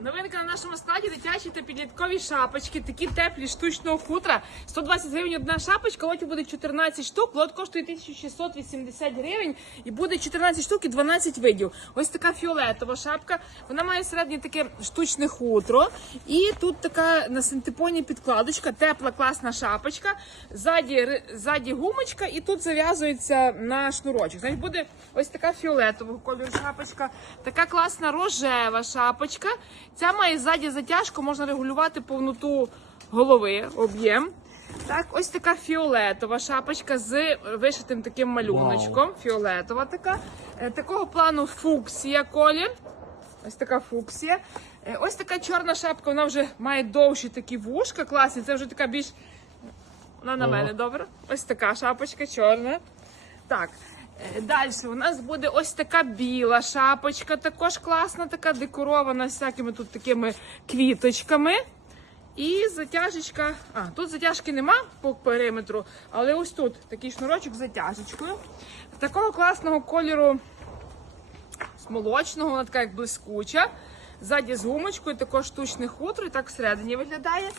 Новинка на нашому складі дитячі та підліткові шапочки, такі теплі штучного хутра. 120 гривень одна шапочка, лоті буде 14 штук, лот коштує 1680 гривень і буде 14 штук і 12 видів. Ось така фіолетова шапка. Вона має середнє таке штучне хутро. І тут така на синтепоні підкладочка, тепла, класна шапочка. Ззаді, ззаді гумочка, і тут зав'язується на шнурочок. Значить, буде ось така фіолетового кольору шапочка, така класна рожева шапочка. Ця має ззаді затяжку, можна регулювати повноту голови, об'єм. Так, ось така фіолетова шапочка з вишитим таким малюночком. Фіолетова така. Е, Такого плану фуксія колір. Ось така фуксія. Е, Ось така чорна шапка, вона вже має довші такі вушка, класні. Це вже така більш. Вона на мене добре. Ось така шапочка чорна. Так. Далі у нас буде ось така біла шапочка, також класна, така декорована всякими тут такими квіточками. І затяжечка. А, тут затяжки нема по периметру, але ось тут такий шнурочок з затяжечкою. Такого класного кольору смолочного, вона така як блискуча. Ззаді з гумочкою, також штучне хутро, і так всередині виглядає.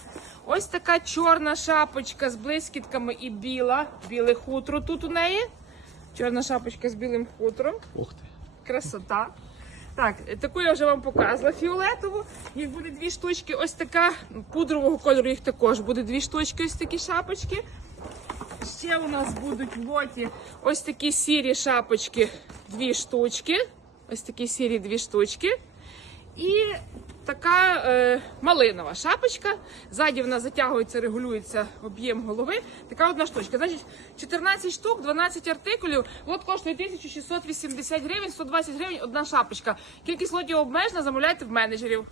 Ось така чорна шапочка з блискітками і біла. Біле хутро тут у неї. Чорна шапочка з білим хутром. Ух ти. Красота. Так, таку я вже вам показувала фіолетову. Їх буде дві штучки. Ось така пудрового кольору. Їх також буде дві штучки. Ось такі шапочки. Ще у нас будуть в лоті ось такі сірі шапочки, дві штучки. Ось такі сірі дві штучки. І така е, малинова шапочка. Ззаді вона затягується, регулюється об'єм голови. Така одна штучка. Значить, 14 штук, 12 артикулів. Лот коштує 1680 гривень, 120 гривень одна шапочка. Кількість лотів обмежена, замовляйте в менеджерів.